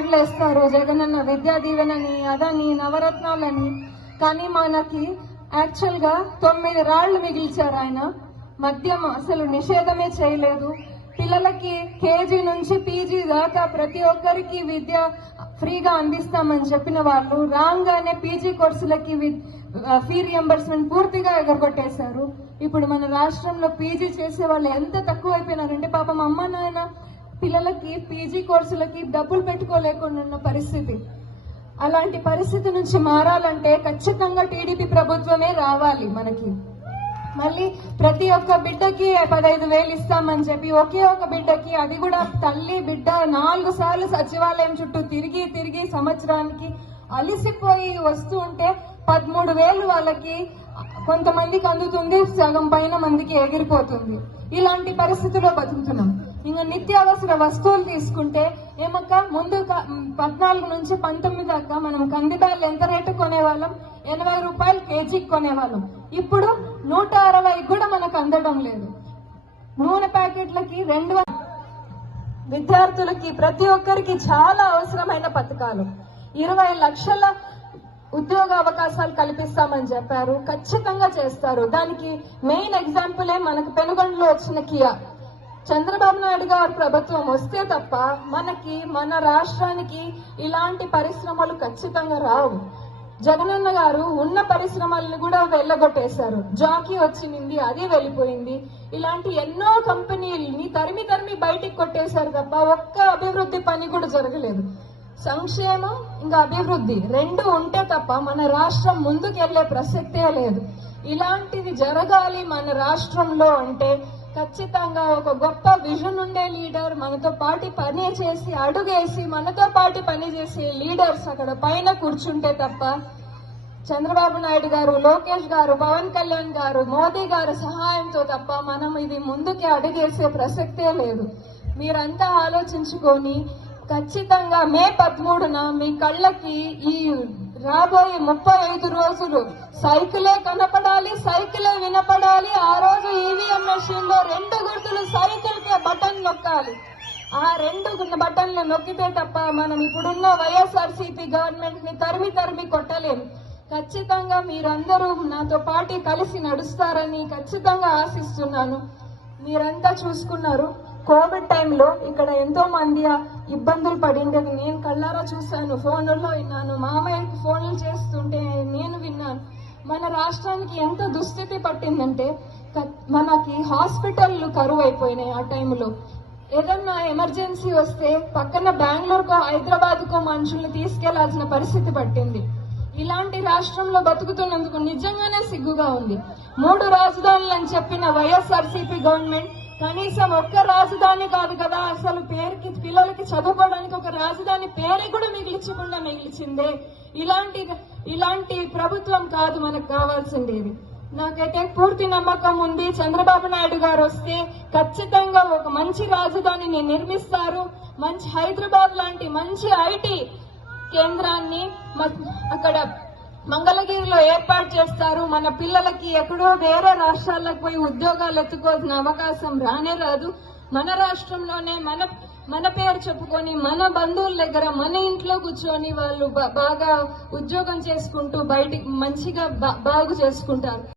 కార్డులు వేస్తారు. జగనన్న విద్యా దీవెనని అదని నవరత్నాలని కానీ మనకి యాక్చువల్గా తొమ్మిది రాళ్ళు మిగిల్చారు ఆయన. మద్యం అసలు నిషేధమే చేయలేదు. పిల్లలకి కేజీ నుంచి పీజీ దాకా ప్రతి ఒక్కరికి విద్య ఫ్రీగా అందిస్తామని చెప్పిన వాళ్ళు రాంగానే పీజీ కోర్సులకి వి- ఫీ రియంబర్స్మెంట్ పూర్తిగా ఎగరగొట్టేశారు. ఇప్పుడు మన రాష్ట్రంలో పీజీ చేసే వాళ్ళు ఎంత తక్కువ అయిపోయినారంటే పాపం అమ్మ నాయన పిల్లలకి పీజీ కోర్సులకి డబ్బులు పెట్టుకోలేకుండా ఉన్న పరిస్థితి. అలాంటి పరిస్థితి నుంచి మారాలంటే ఖచ్చితంగా టీడీపీ ప్రభుత్వమే రావాలి మనకి. మళ్ళీ ప్రతి ఒక్క బిడ్డకి పదహైదు వేలు ఇస్తామని చెప్పి ఒకే ఒక బిడ్డకి అది కూడా తల్లి బిడ్డ నాలుగు సార్లు సచివాలయం చుట్టూ తిరిగి తిరిగి సంవత్సరానికి అలిసిపోయి వస్తూ ఉంటే పదమూడు వేలు వాళ్ళకి కొంతమందికి అందుతుంది సగం పైన మందికి ఎగిరిపోతుంది. ఇలాంటి పరిస్థితుల్లో బతుకుతున్నాం. ఇంకా నిత్యావసర వస్తువులు తీసుకుంటే ఏమక్క ముందు పద్నాలుగు నుంచి పంతొమ్మిది దాకా మనం కందిబ్యాలు ఎంత రేటు కొనేవాళ్ళం? ఎనభై రూపాయలు కేజీకి కొనేవాళ్ళం. ఇప్పుడు నూట అరవైకి కూడా మనకు అందడం లేదు. నూనె ప్యాకెట్లకి రెండు విద్యార్థులకి ప్రతి ఒక్కరికి చాలా అవసరమైన పథకాలు. ఇరవై లక్షల ఉద్యోగ అవకాశాలు కల్పిస్తామని చెప్పారు. ఖచ్చితంగా చేస్తారు. దానికి మెయిన్ ఎగ్జాంపులే మనకు పెనుగొండలో వచ్చిన కియా. చంద్రబాబు నాయుడు గారు ప్రభుత్వం వస్తే తప్ప మనకి మన రాష్ట్రానికి ఇలాంటి పరిశ్రమలు ఖచ్చితంగా రావు. జగనన్న గారు ఉన్న పరిశ్రమలను కూడా వెళ్ళగొట్టేశారు. జాకీ వచ్చింది అది వెళ్ళిపోయింది. ఇలాంటి ఎన్నో కంపెనీలని తరిమి తరిమి బయటికి కొట్టేశారు తప్ప ఒక్క అభివృద్ధి పని కూడా జరగలేదు. సంక్షేమం ఇంకా అభివృద్ధి రెండు ఉంటే తప్ప మన రాష్ట్రం ముందుకెళ్ళే ప్రసక్తే లేదు. ఇలాంటిది జరగాలి మన రాష్ట్రంలో అంటే ఖచ్చితంగా ఒక గొప్ప విజన్ ఉండే లీడర్ మనతో పాటు పని చేసి అడుగేసి మనతో పాటు పని చేసే లీడర్స్ అక్కడ పైన కూర్చుంటే తప్ప చంద్రబాబు నాయుడు గారు లోకేష్ గారు పవన్ కళ్యాణ్ గారు మోదీ గారు సహాయంతో తప్ప మనం ఇది ముందుకి అడుగేసే ప్రసక్తే లేదు. మీరంతా ఆలోచించుకొని ఖచ్చితంగా మే పదమూడున మీ కళ్ళకి ఈ రాబోయే ముప్పై ఐదు రోజులు సైకిలే కనపడాలి సైకిలే వినపడాలి ఆ రోజు విషయంలో రెండు గుర్తులు సరికెళ్తే బటన్ నొక్కాలి. ఆ రెండు బటన్లు నొక్కితే తప్ప మనం ఇప్పుడున్న వైఎస్ఆర్సీపీ గవర్నమెంట్ని తరిమి తరిమి కొట్టలేము. ఖచ్చితంగా మీరందరూ నాతో పాటు కలిసి నడుస్తారని ఖచ్చితంగా ఆశిస్తున్నాను. మీరంతా చూసుకున్నారు. కోవిడ్ టైంలో ఇక్కడ ఎంతో మంది ఇబ్బందులు పడిండేది నేను కళ్ళారా చూశాను. ఫోన్లలో విన్నాను. మామయ్యకు ఫోన్లు చేస్తుంటే నేను విన్నాను. మన రాష్ట్రానికి ఎంత దుస్థితి పట్టిందంటే మనకి హాస్పిటల్లు కరువు అయిపోయినాయి ఆ టైంలో. ఏదన్నా ఎమర్జెన్సీ వస్తే పక్కన బెంగళూరుకో హైదరాబాద్కో మనుషుల్ని తీసుకెళ్ళాల్సిన పరిస్థితి పట్టింది. ఇలాంటి రాష్ట్రంలో బతుకుతున్నందుకు నిజంగానే సిగ్గుగా ఉంది. మూడు రాజధానులు అని చెప్పిన వైఎస్ఆర్సీపీ గవర్నమెంట్ కనీసం ఒక్క రాజధాని కాదు కదా అసలు పేరుకి పిల్లలకి చదువుకోవడానికి ఒక రాజధాని పేరే కూడా మిగిలించకుండా మిగిల్చిందే. ఇలాంటి ఇలాంటి ప్రభుత్వం కాదు మనకు కావాల్సిండేది. నాకైతే పూర్తి నమ్మకం ఉంది. చంద్రబాబు నాయుడు గారు వస్తే ఖచ్చితంగా ఒక మంచి రాజధానిని నిర్మిస్తారు. మంచి హైదరాబాద్ లాంటి మంచి ఐటీ కేంద్రాన్ని అక్కడ మంగళగిరిలో ఏర్పాటు చేస్తారు. మన పిల్లలకి ఎక్కడో వేరే రాష్ట్రాలకు పోయి ఉద్యోగాలు ఎత్తుకోవాల్సిన అవకాశం రానే రాదు. మన రాష్ట్రంలోనే మన మన పేరు చెప్పుకొని మన బంధువుల దగ్గర మన ఇంట్లో కూర్చొని వాళ్ళు బాగా ఉద్యోగం చేసుకుంటూ బయటికి మంచిగా బా- బాగు చేసుకుంటారు.